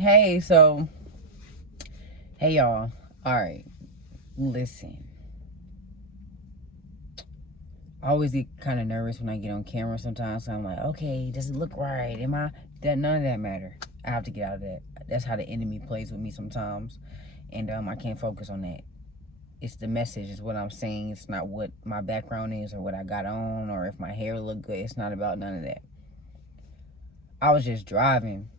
Hey, hey y'all. Alright, listen. I always get kind of nervous when I get on camera sometimes. So I'm like, okay, does it look right? None of that matter. I have to get out of that. That's how the enemy plays with me sometimes. And I can't focus on that. It's the message, is what I'm saying. It's not what my background is or what I got on or if my hair look good. It's not about none of that. I was just driving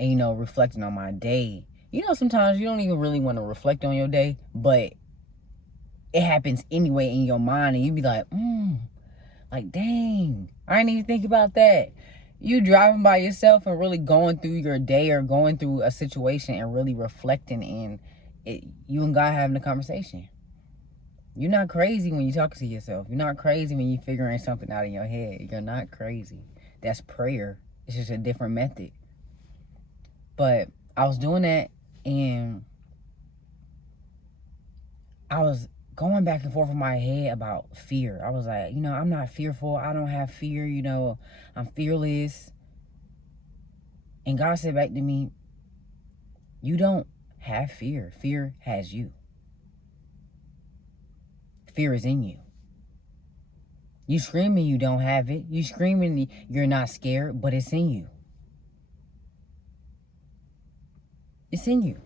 and, reflecting on my day. Sometimes you don't even really want to reflect on your day, but it happens anyway in your mind, and you be like, dang, I didn't even think about that. You driving by yourself and really going through your day or going through a situation and really reflecting, and you and God having a conversation. You're not crazy when you talking to yourself. You're not crazy when you figuring something out in your head. You're not crazy. That's prayer. It's just a different method. But I was doing that, and I was going back and forth in my head about fear. I was like, I'm not fearful. I don't have fear. I'm fearless. And God said back to me, you don't have fear. Fear has you. Fear is in you. You screaming you don't have it. You screaming you're not scared, but it's in you. It's in you.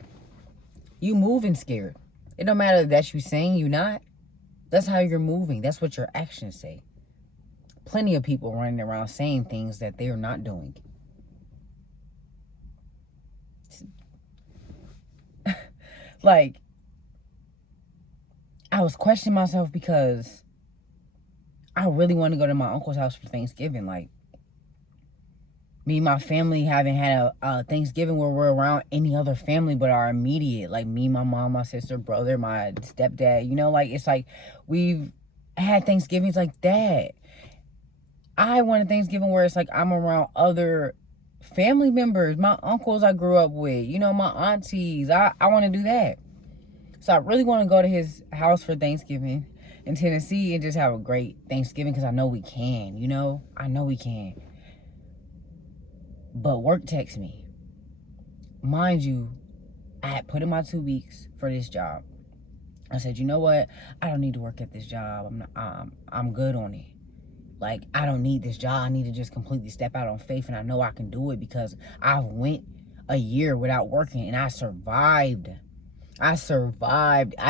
You moving scared. It don't matter that you saying you not. That's how you're moving. That's what your actions say. Plenty of people running around saying things that they're not doing. Like, I was questioning myself because I really want to go to my uncle's house for Thanksgiving. Like, me and my family haven't had a Thanksgiving where we're around any other family but our immediate. Like, me, my mom, my sister, brother, my stepdad. It's like we've had Thanksgivings like that. I want a Thanksgiving where it's like I'm around other family members, my uncles I grew up with, my aunties. I want to do that. So I really want to go to his house for Thanksgiving in Tennessee and just have a great Thanksgiving because I know we can, I know we can. But work texts me. Mind you, I had put in my 2 weeks for this job. I said, you know what? I don't need to work at this job. I'm good on it. Like, I don't need this job. I need to just completely step out on faith, and I know I can do it because I went a year without working, and I survived. I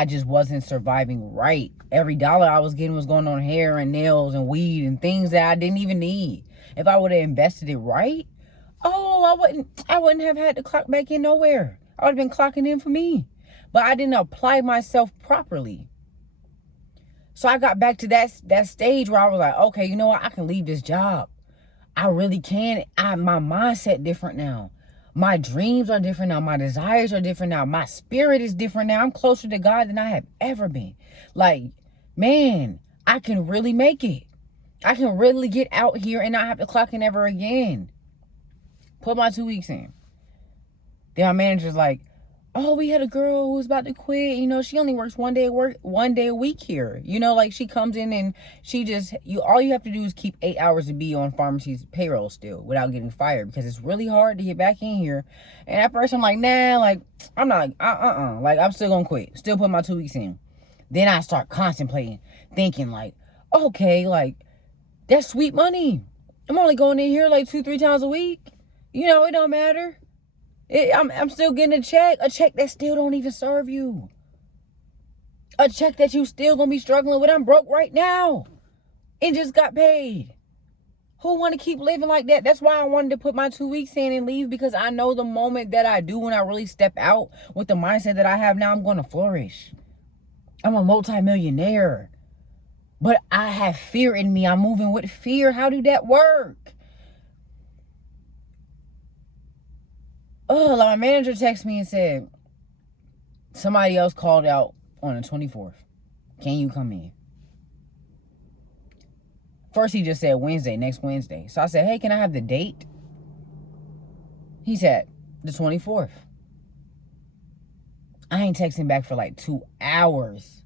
just wasn't surviving right. Every dollar I was getting was going on hair and nails and weed and things that I didn't even need. If I would have invested it right, I wouldn't have had to clock back in nowhere. I would have been clocking in for me. But I didn't apply myself properly. So I got back to that stage where I was like, okay, you know what? I can leave this job. I really can. My mindset different now. My dreams are different now. My desires are different now. My spirit is different now. I'm closer to God than I have ever been. Like, man, I can really make it. I can really get out here and not have to clock in ever again. Put my 2 weeks in. Then my manager's like, oh, we had a girl who was about to quit. She only works one day a week here. She comes in and all you have to do is keep 8 hours to be on pharmacy's payroll still without getting fired because it's really hard to get back in here. And at first I'm like, nah, like, I'm not, like, I'm still gonna quit. Still put my 2 weeks in. Then I start contemplating, thinking like, okay, like, that's sweet money. I'm only going in here like 2-3 times a week. It don't matter. I'm still getting a check that still don't even serve you. A check that you still gonna be struggling with. I'm broke right now and just got paid. Who want to keep living like that? That's why I wanted to put my 2 weeks in and leave, because I know the moment that I do, when I really step out with the mindset that I have now, I'm going to flourish. I'm a multimillionaire. But I have fear in me. I'm moving with fear. How do that work? Oh, my manager texted me and said, somebody else called out on the 24th. Can you come in? First, he just said Wednesday, next Wednesday. So I said, hey, can I have the date? He said, the 24th. I ain't texting back for like 2 hours.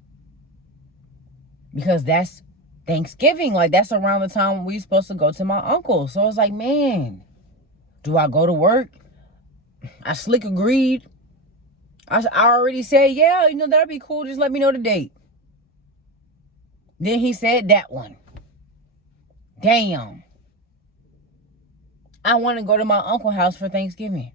Because that's Thanksgiving. Like, that's around the time we supposed to go to my uncle. So I was like, man, do I go to work I slick agreed. I already said, yeah, that'd be cool. Just let me know the date. Then he said that one. Damn. I want to go to my uncle's house for Thanksgiving.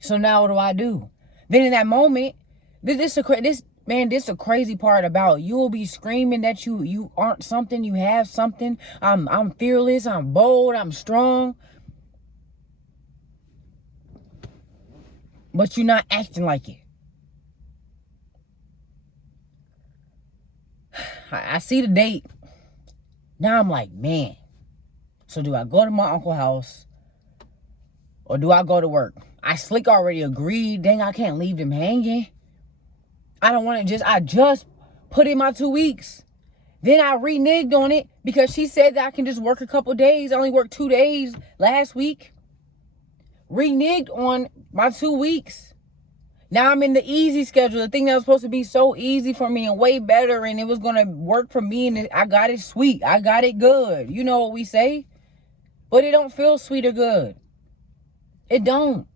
So now what do? Then in that moment, this a crazy part about you will be screaming that you aren't something, you have something. I'm fearless, I'm bold, I'm strong. But you're not acting like it. I see the date. Now I'm like, man. So do I go to my uncle's house or do I go to work? I slick already agreed. Dang, I can't leave them hanging. I just put in my 2 weeks. Then I reneged on it because she said that I can just work a couple days. I only worked 2 days last week. Reneged on my 2 weeks. Now I'm in the easy schedule. The thing that was supposed to be so easy for me and way better, and it was going to work for me, and I got it sweet. I got it good. You know what we say? But it don't feel sweet or good. It don't.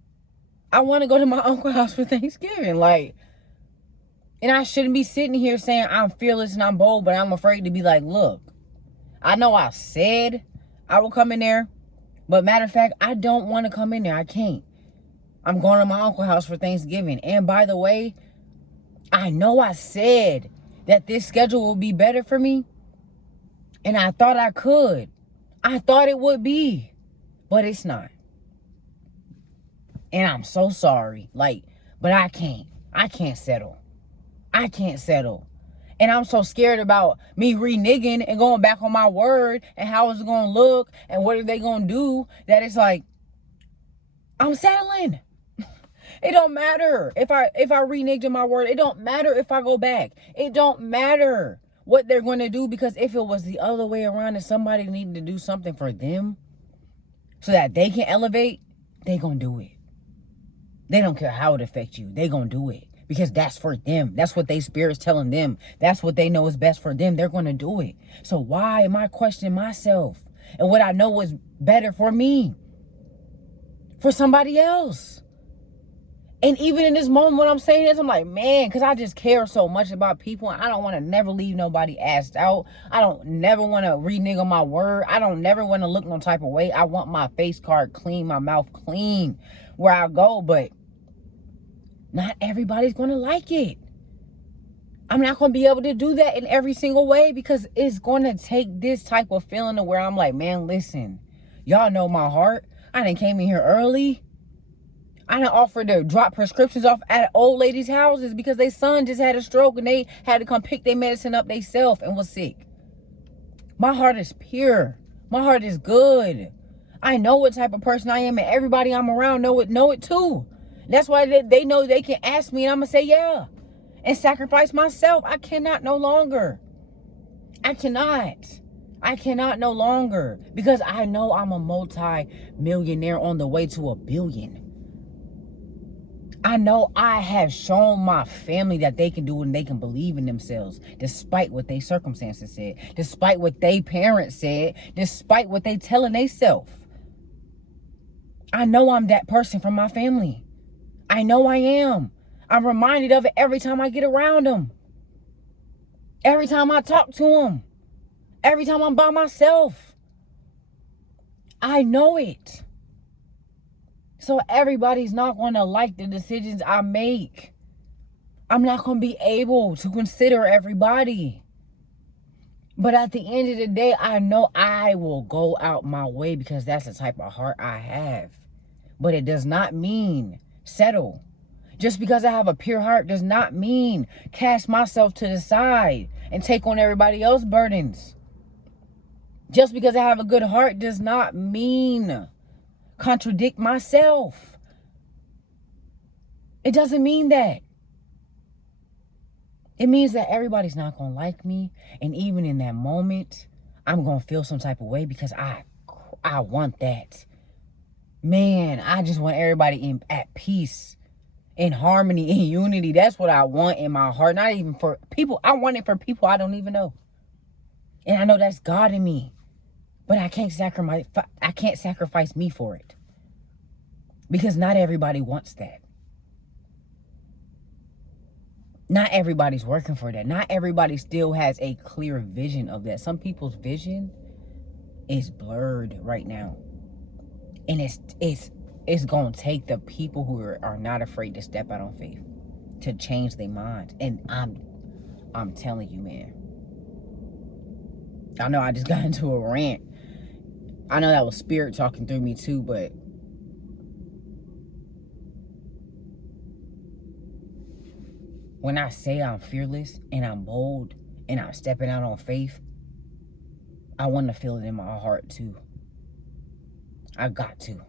I want to go to my uncle's house for Thanksgiving. And I shouldn't be sitting here saying I'm fearless and I'm bold, but I'm afraid to be like, look, I know I said I will come in there, but matter of fact, I don't want to come in there. I can't. I'm going to my uncle's house for Thanksgiving. And by the way, I know I said that this schedule will be better for me. And I thought I could. I thought it would be. But it's not. And I'm so sorry. But I can't. I can't settle. I can't settle. And I'm so scared about me reneging and going back on my word and how it's going to look and what are they going to do, that it's like, I'm settling. It don't matter if I reneged on my word. It don't matter if I go back. It don't matter what they're going to do, because if it was the other way around and somebody needed to do something for them so that they can elevate, they going to do it. They don't care how it affects you. They going to do it because that's for them. That's what their spirit's telling them. That's what they know is best for them. They're going to do it. So why am I questioning myself and what I know is better for me, for somebody else? And even in this moment when I'm saying this, I'm like, man, because I just care so much about people. And I don't want to never leave nobody asked out. I don't never want to renege on my word. I don't never want to look no type of way. I want my face card clean, my mouth clean where I go. But not everybody's going to like it. I'm not going to be able to do that in every single way, because it's going to take this type of feeling to where I'm like, man, listen, y'all know my heart. I done came in here early. I done offered to drop prescriptions off at old ladies' houses because their son just had a stroke and they had to come pick their medicine up themselves and was sick. My heart is pure. My heart is good. I know what type of person I am, and everybody I'm around know it too. That's why they know they can ask me and I'm going to say yeah. And sacrifice myself. I cannot no longer. I cannot no longer, because I know I'm a multi-millionaire on the way to $1 billion. I know I have shown my family that they can do it and they can believe in themselves, despite what their circumstances said, despite what their parents said, despite what they telling themselves. I know I'm that person from my family. I know I am. I'm reminded of it every time I get around them. Every time I talk to them. Every time I'm by myself. I know it. So everybody's not going to like the decisions I make. I'm not going to be able to consider everybody. But at the end of the day, I know I will go out my way because that's the type of heart I have. But it does not mean settle. Just because I have a pure heart does not mean cast myself to the side and take on everybody else's burdens. Just because I have a good heart does not mean contradict myself. It doesn't mean that. It means that everybody's not going to like me. And even in that moment, I'm going to feel some type of way because I want that. Man, I just want everybody at peace, in harmony, in unity. That's what I want in my heart. Not even for people. I want it for people I don't even know. And I know that's God in me. But I can't sacrifice me for it. Because not everybody wants that. Not everybody's working for that. Not everybody still has a clear vision of that. Some people's vision is blurred right now. And it's going to take the people who are not afraid to step out on faith to change their minds. And I'm telling you, man. I know I just got into a rant. I know that was spirit talking through me too, but when I say I'm fearless and I'm bold and I'm stepping out on faith, I want to feel it in my heart too. I got to.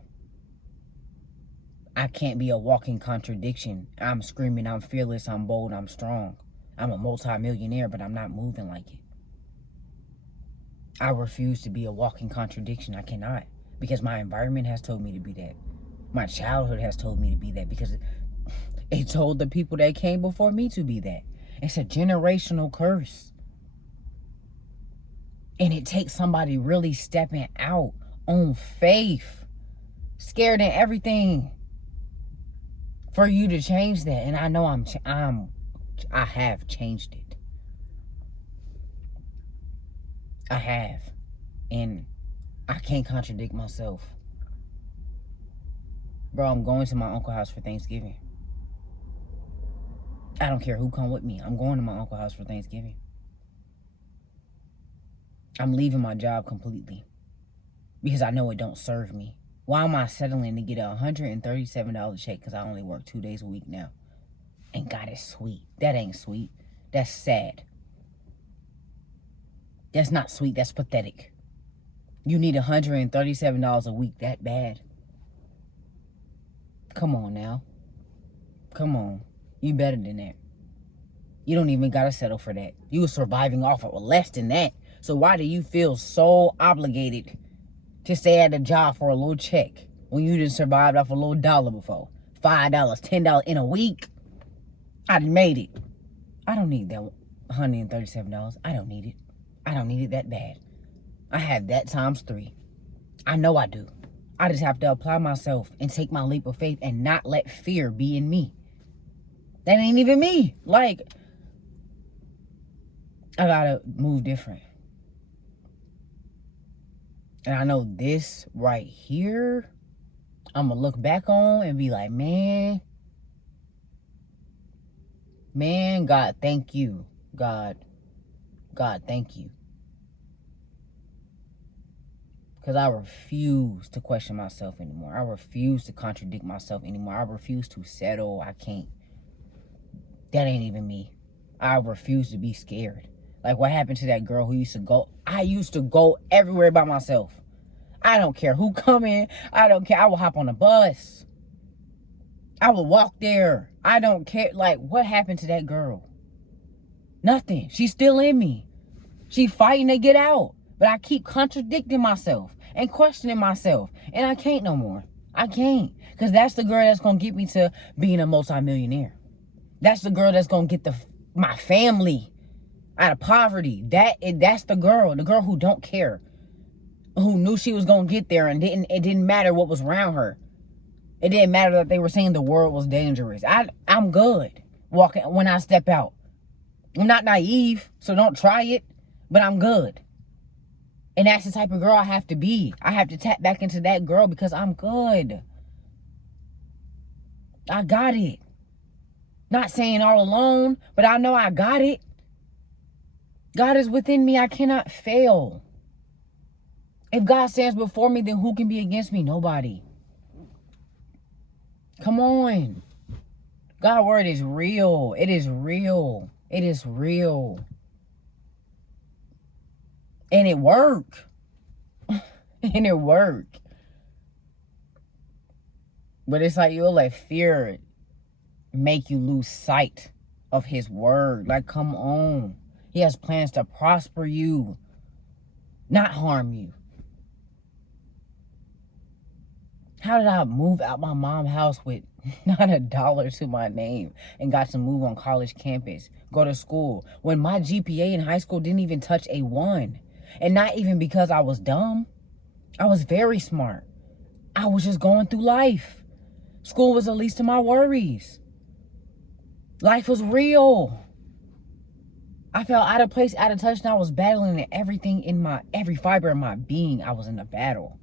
I can't be a walking contradiction. I'm screaming, I'm fearless, I'm bold, I'm strong. I'm a multi-millionaire, but I'm not moving like it. I refuse to be a walking contradiction. I cannot. Because my environment has told me to be that. My childhood has told me to be that. Because it told the people that came before me to be that. It's a generational curse. And it takes somebody really stepping out on faith, scared in everything, for you to change that. And I know I have changed it. I have. And I can't contradict myself. Bro, I'm going to my uncle's house for Thanksgiving. I don't care who come with me. I'm going to my uncle's house for Thanksgiving. I'm leaving my job completely. Because I know it don't serve me. Why am I settling to get a $137 check because I only work 2 days a week now? And God is sweet. That ain't sweet. That's sad. That's not sweet. That's pathetic. You need $137 a week that bad? Come on now. Come on. You better than that. You don't even gotta settle for that. You were surviving off of less than that. So why do you feel so obligated to stay at a job for a little check when you just survived off a little dollar before? $5, $10 in a week? I done made it. I don't need that $137. I don't need it. I don't need it that bad. I have that times 3. I know I do. I just have to apply myself and take my leap of faith and not let fear be in me. That ain't even me. Like, I gotta move different. And I know this right here, I'm gonna look back on and be like, man, God, thank you. God, thank you. Because I refuse to question myself anymore. I refuse to contradict myself anymore. I refuse to settle. I can't. That ain't even me. I refuse to be scared. Like what happened to that girl who used to go. I used to go everywhere by myself. I don't care who come in. I don't care. I will hop on a bus. I will walk there. I don't care. Like what happened to that girl? Nothing. She's still in me. She fighting to get out. But I keep contradicting myself and questioning myself. And I can't no more. I can't. Because that's the girl that's going to get me to being a multimillionaire. That's the girl that's going to get my family out of poverty. That's the girl who don't care. Who knew she was going to get there and it didn't matter what was around her. It didn't matter that they were saying the world was dangerous. I'm good walking when I step out. I'm not naive, so don't try it. But I'm good. And that's the type of girl I have to be. I have to tap back into that girl because I'm good. I got it. Not saying all alone, but I know I got it. God is within me. I cannot fail. If God stands before me, then who can be against me? Nobody. Come on. God's word is real. It is real. It is real. And it worked. And it worked. But it's like you'll let fear make you lose sight of his word. Like, come on. He has plans to prosper you, not harm you. How did I move out my mom's house with not $1 to my name and got to move on college campus, go to school, when my GPA in high school didn't even touch a 1? And not even because I was dumb. I was very smart. I was just going through life. School was the least of my worries. Life was real. I felt out of place, out of touch, and I was battling and everything in every fiber of my being. I was in a battle.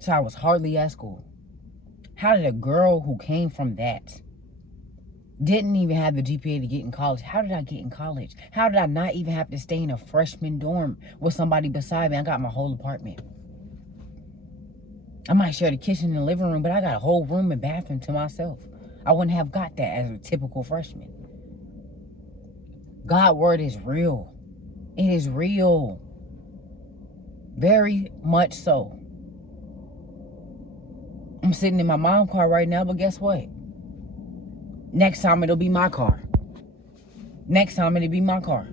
So I was hardly at school. How did a girl who came from that, didn't even have the GPA to get in college, how did I get in college? How did I not even have to stay in a freshman dorm with somebody beside me? I got my whole apartment. I might share the kitchen and the living room, but I got a whole room and bathroom to myself. I wouldn't have got that as a typical freshman. God's word is real. It is real. Very much so. I'm sitting in my mom's car right now, but guess what? Next time it'll be my car. Next time it'll be my car.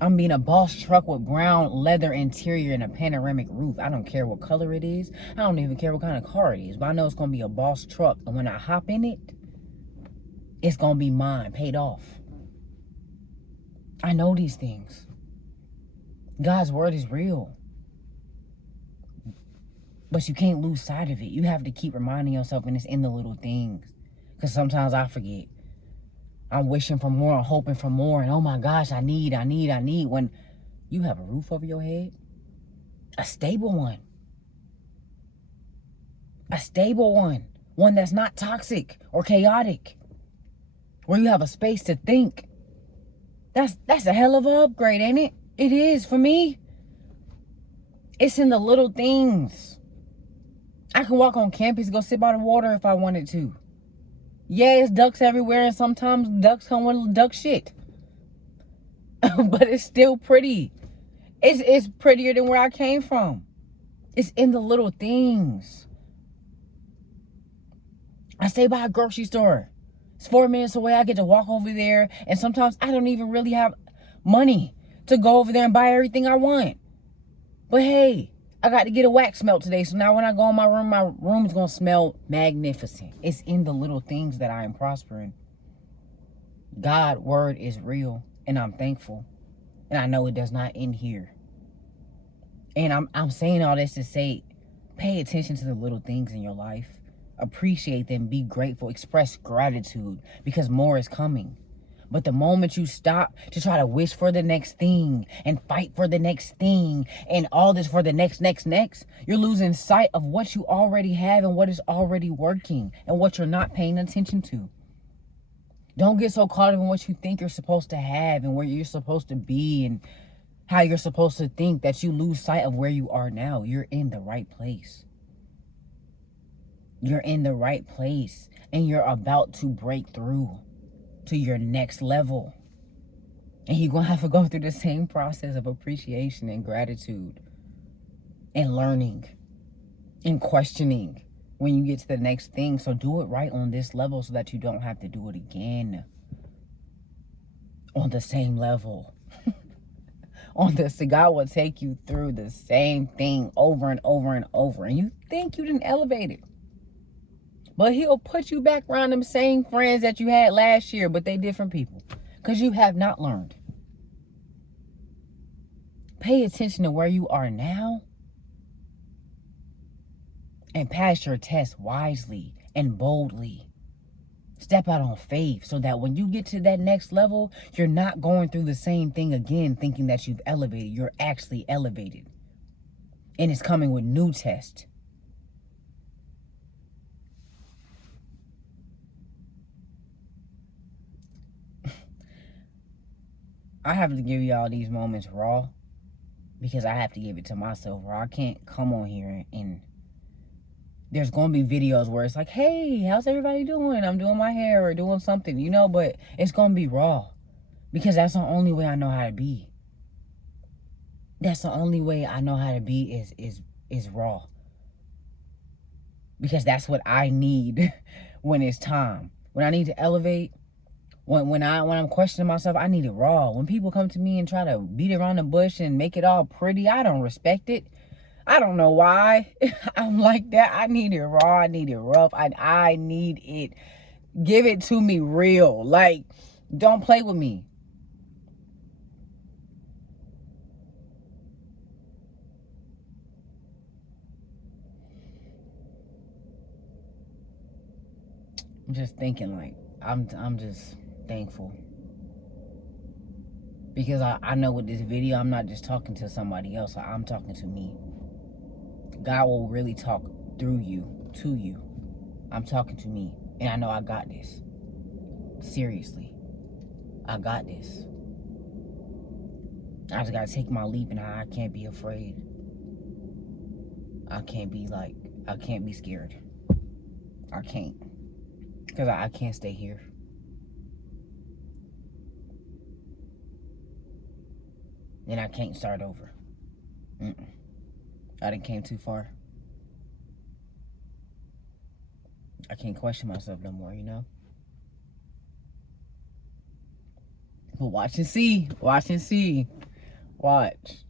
I'm being a boss truck with brown leather interior and a panoramic roof. I don't care what color it is. I don't even care what kind of car it is. But I know it's going to be a boss truck. And when I hop in it, it's going to be mine, paid off. I know these things. God's word is real. But you can't lose sight of it. You have to keep reminding yourself, and it's in the little things. Because sometimes I forget. I'm wishing for more, I'm hoping for more, and oh my gosh, I need. When you have a roof over your head, a stable one. A stable one. One that's not toxic or chaotic. Where you have a space to think. That's a hell of an upgrade, ain't it? It is for me. It's in the little things. I can walk on campus and go sit by the water if I wanted to. Yeah, it's ducks everywhere, and sometimes ducks come with duck shit. But it's still pretty. It's prettier than where I came from. It's in the little things. I stay by a grocery store. It's 4 minutes away. I get to walk over there, and sometimes I don't even really have money to go over there and buy everything I want. But hey, I got to get a wax melt today, so now when I go in my room is going to smell magnificent. It's in the little things that I am prospering. God's word is real, and I'm thankful. And I know it does not end here. And I'm saying all this to say, pay attention to the little things in your life. Appreciate them, be grateful, express gratitude, because more is coming. But the moment you stop to try to wish for the next thing and fight for the next thing and all this for the next, you're losing sight of what you already have and what is already working and what you're not paying attention to. Don't get so caught up in what you think you're supposed to have and where you're supposed to be and how you're supposed to think that you lose sight of where you are now. You're in the right place. You're in the right place and you're about to break through to your next level. And you're going to have to go through the same process of appreciation and gratitude and learning and questioning when you get to the next thing. So do it right on this level so that you don't have to do it again on the same level. God will take you through the same thing over and over and over. And you think you didn't elevate it. But he'll put you back around them same friends that you had last year, but they different people. Because you have not learned. Pay attention to where you are now. And pass your test wisely and boldly. Step out on faith so that when you get to that next level, you're not going through the same thing again thinking that you've elevated. You're actually elevated. And it's coming with new tests. I have to give y'all these moments raw because I have to give it to myself raw. I can't come on here and there's going to be videos where it's like, hey, how's everybody doing? I'm doing my hair or doing something, but it's going to be raw because that's the only way I know how to be. That's the only way I know how to be is raw. Because that's what I need when it's time. When I need to elevate, when I'm questioning myself, I need it raw. When people come to me and try to beat around the bush and make it all pretty, I don't respect it. I don't know why I'm like that. I need it raw. I need it rough. I need it. Give it to me real. Like, don't play with me. I'm just thinking, like, I'm just thankful. Because I know with this video, I'm not just talking to somebody else. I'm talking to me. God will really talk through you, to you. I'm talking to me. And I know I got this. Seriously. I got this. I just gotta take my leap, and I can't be afraid. I can't be scared. I can't. Because I can't stay here. And I can't start over. I done came too far. I can't question myself no more, you know? But watch and see. Watch and see. Watch.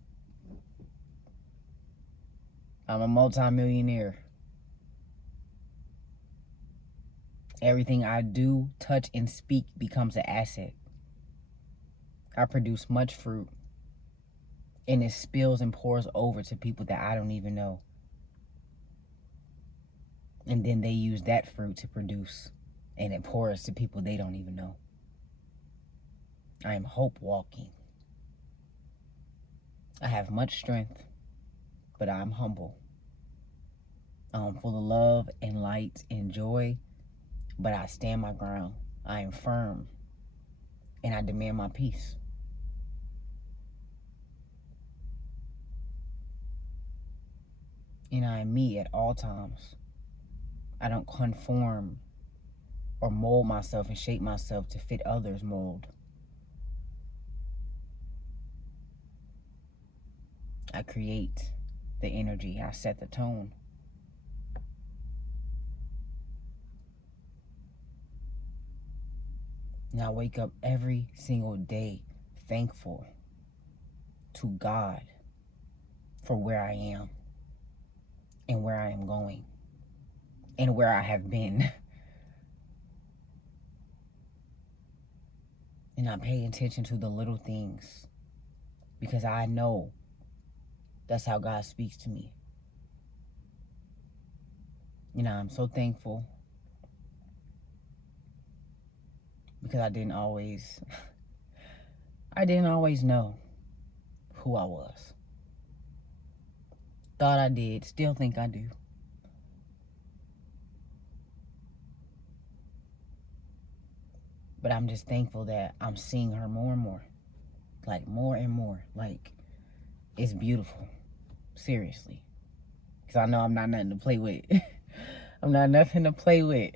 I'm a multi-millionaire. Everything I do, touch, and speak becomes an asset. I produce much fruit. And it spills and pours over to people that I don't even know. And then they use that fruit to produce. And it pours to people they don't even know. I am hope walking. I have much strength, but I'm humble. I'm full of love and light and joy, but I stand my ground. I am firm, and I demand my peace. And I am me at all times. I don't conform or mold myself and shape myself to fit others' mold. I create the energy. I set the tone. And I wake up every single day thankful to God for where I am and where I am going and where I have been. And I pay attention to the little things because I know that's how God speaks to me. You know, I'm so thankful because I didn't always know who I was. Thought I did, still think I do. But I'm just thankful that I'm seeing her more and more. Like, more and more. Like, it's beautiful. Seriously. Because I know I'm not nothing to play with. I'm not nothing to play with.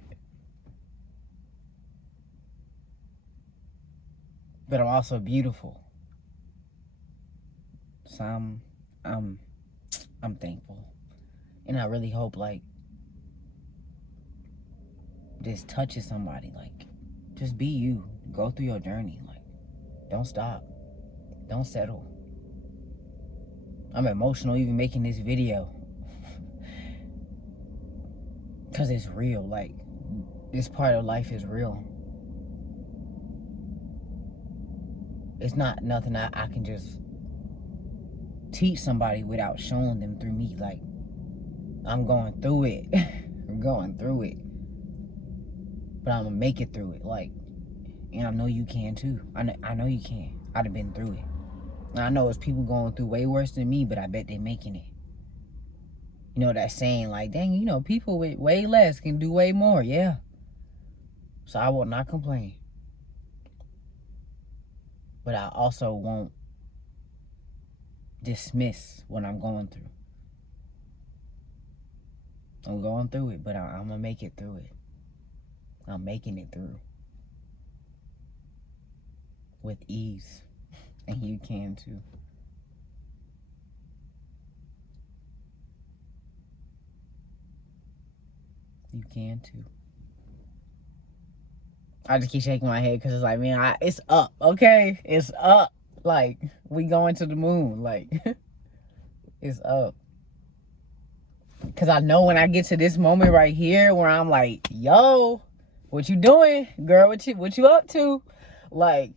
But I'm also beautiful. So I'm thankful. And I really hope, like, this touches somebody. Like, just be you. Go through your journey. Like, don't stop. Don't settle. I'm emotional even making this video. Because it's real. Like, this part of life is real. It's not nothing I can just teach somebody without showing them through me. Like, I'm going through it. I'm going through it. But I'm going to make it through it. Like, and I know you can too. I know you can. I'd have been through it. I know it's people going through way worse than me, but I bet they're making it. You know that saying, like, dang, you know, people with way less can do way more. Yeah. So I will not complain. But I also won't dismiss what I'm going through. I'm going through it, but I'm going to make it through it. I'm making it through. With ease. And you can too. You can too. I just keep shaking my head because it's like, man, it's up, okay? It's up. Like, we going to the moon. Like, it's up. Because I know when I get to this moment right here where I'm like, yo, what you doing? Girl, what you up to? Like,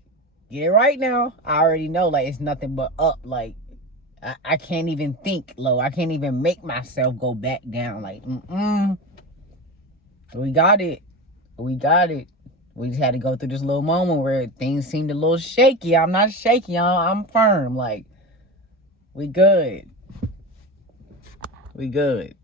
get it right now. I already know, like, it's nothing but up. Like, I can't even think low. I can't even make myself go back down. Like, we got it. We got it. We just had to go through this little moment where things seemed a little shaky. I'm not shaky, y'all. I'm firm. Like, we good. We good.